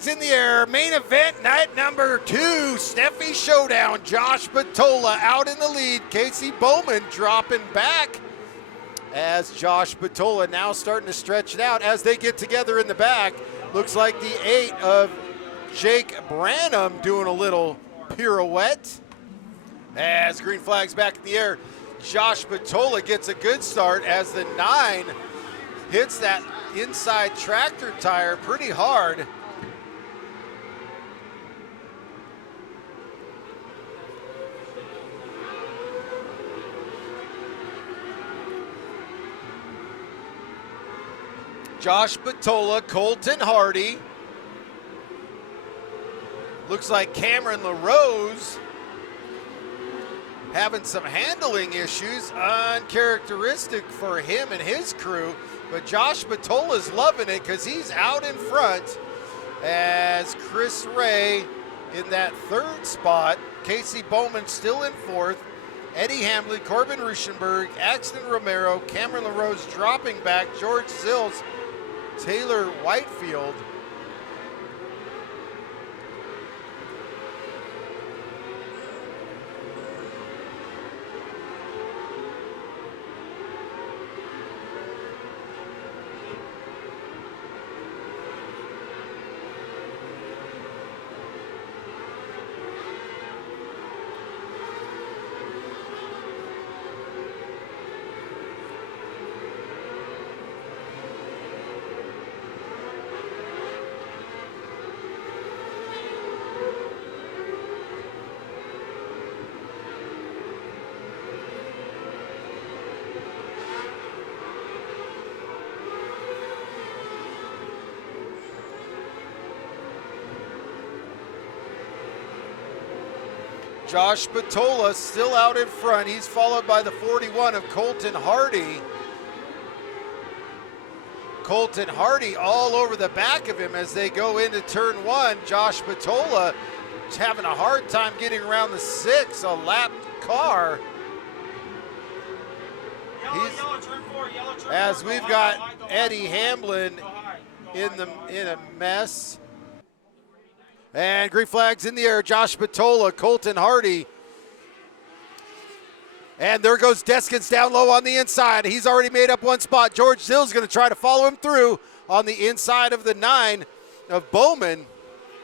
flags in the air. Main event, night number 2, Steffi Showdown. Josh Batola out in the lead. Casey Bowman dropping back as Josh Batola now starting to stretch it out as they get together in the back. Looks like the 8 of Jake Branham doing a little pirouette. As green flag's back in the air, Josh Batola gets a good start as the 9 hits that inside tractor tire pretty hard. Josh Batola, Colton Hardy. Looks like Cameron LaRose having some handling issues, uncharacteristic for him and his crew. But Josh Batola's loving it because he's out in front as Chris Ray in that 3rd spot. Casey Bowman still in 4th. Eddie Hamlin, Corbin Ruschenberg, Axton Romero, Cameron LaRose dropping back, George Zills, Taylor Whitefield. Josh Batola still out in front. He's followed by the 41 of Colton Hardy. Colton Hardy all over the back of him as they go into turn 1. Josh Batola is having a hard time getting around the 6, a lap car. As we've got Eddie Hamlin in a mess. And green flag's in the air. Josh Batola, Colton Hardy. And there goes Deskins down low on the inside. He's already made up one spot. George Zill's going to try to follow him through on the inside of the 9 of Bowman.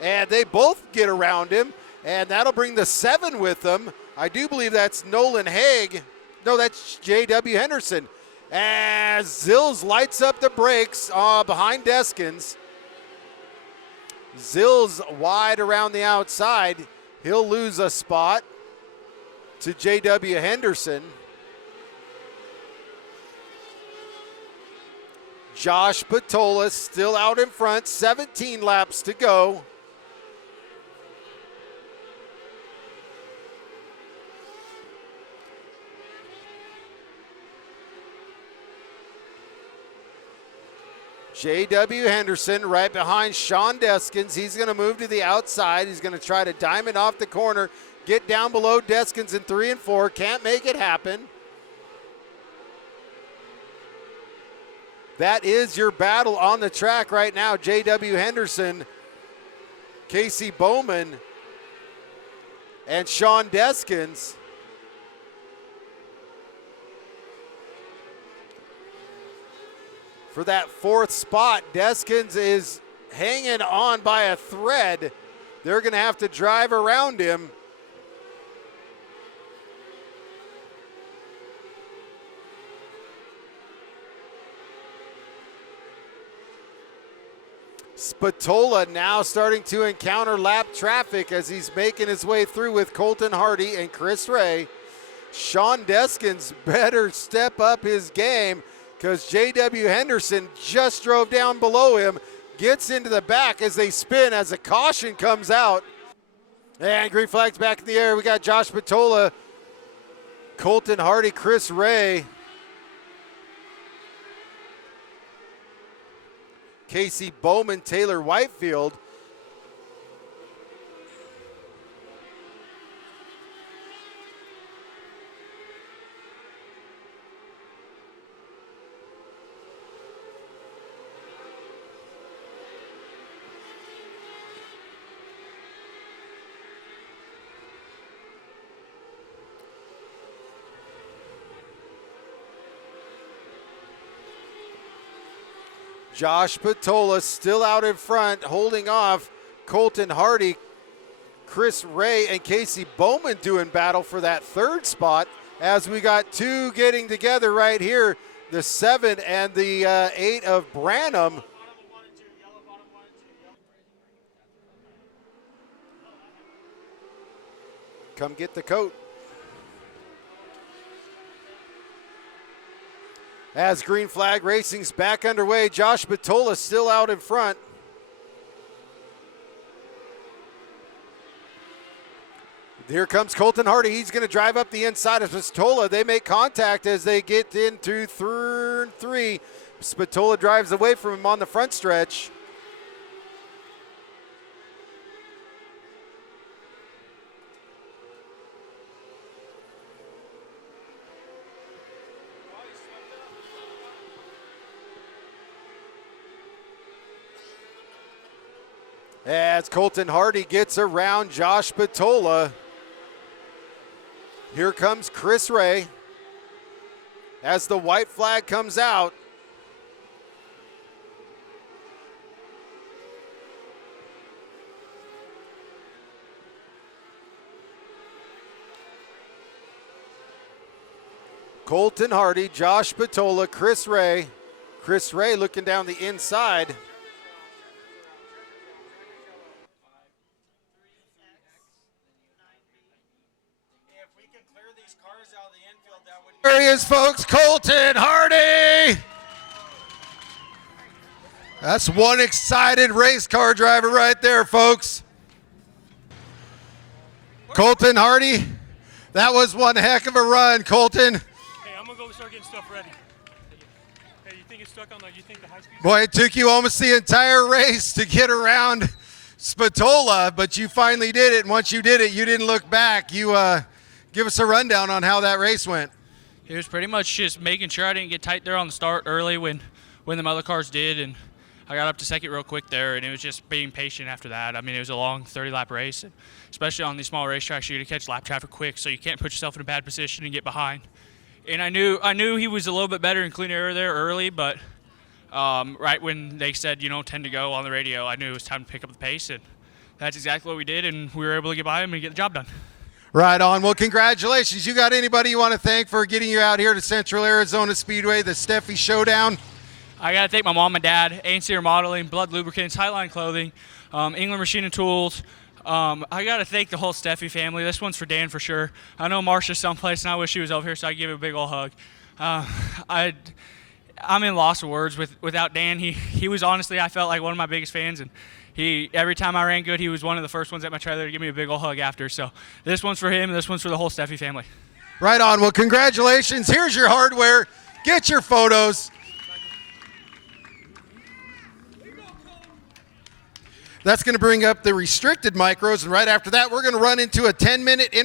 And they both get around him. And that'll bring the 7 with them. I do believe that's Nolan Haig. No, that's J.W. Henderson. As Zills lights up the brakes behind Deskins. Zills wide around the outside. He'll lose a spot to J.W. Henderson. Josh Batola still out in front, 17 laps to go. J.W. Henderson right behind Sean Deskins. He's going to move to the outside. He's going to try to diamond off the corner, get down below Deskins in 3 and 4. Can't make it happen. That is your battle on the track right now. J.W. Henderson, Casey Bowman, and Sean Deskins. For that 4th spot, Deskins is hanging on by a thread. They're going to have to drive around him. Batola now starting to encounter lap traffic as he's making his way through with Colton Hardy and Chris Ray. Sean Deskins better step up his game because J.W. Henderson just drove down below him, gets into the back as they spin as a caution comes out. And green flag's back in the air. We got Josh Batola, Colton Hardy, Chris Ray, Casey Bowman, Taylor Whitefield. Josh Patola still out in front, holding off Colton Hardy. Chris Ray and Casey Bowman doing battle for that third spot, as we got two getting together right here, the 7 and the 8 of Branham. Come get the coat. As green flag racing's back underway, Josh Patola still out in front. Here comes Colton Hardy. He's going to drive up the inside of Spatola. They make contact as they get into turn 3. Spatola drives away from him on the front stretch. As Colton Hardy gets around Josh Patola. Here comes Chris Ray as the white flag comes out. Colton Hardy, Josh Patola, Chris Ray. Chris Ray looking down the inside. There he is, folks, Colton Hardy. That's one excited race car driver right there, folks. Colton Hardy, that was one heck of a run, Colton. Hey, I'm gonna go start getting stuff ready. Hey, you think it's stuck on the, you think the high speed? Boy, it took you almost the entire race to get around Spatola, but you finally did it, and once you did it, you didn't look back. You give us a rundown on how that race went. It was pretty much just making sure I didn't get tight there on the start early when the other cars did, and I got up to second real quick there, and it was just being patient after that. I mean, it was a long 30-lap race, and especially on these small racetracks, you're going to catch lap traffic quick, so you can't put yourself in a bad position and get behind. And I knew he was a little bit better in clean air there early, but right when they said, 10 to go on the radio, I knew it was time to pick up the pace, and that's exactly what we did, and we were able to get by him and get the job done. Right on. Well, congratulations. You got anybody you want to thank for getting you out here to Central Arizona Speedway, the Steffi Showdown? I got to thank my mom and dad, A&C Modeling, Blood Lubricants, Highline Clothing, England Machine and Tools. I got to thank the whole Steffi family. This one's for Dan for sure. I know Marsha's someplace, and I wish she was over here so I could give her a big old hug. I'm in loss of words without Dan. He was honestly, I felt like one of my biggest fans, and every time I ran good, he was one of the first ones at my trailer to give me a big old hug after. So this one's for him, and this one's for the whole Steffi family. Right on. Well, congratulations. Here's your hardware. Get your photos. That's going to bring up the restricted micros, and right after that, we're going to run into a 10-minute interview.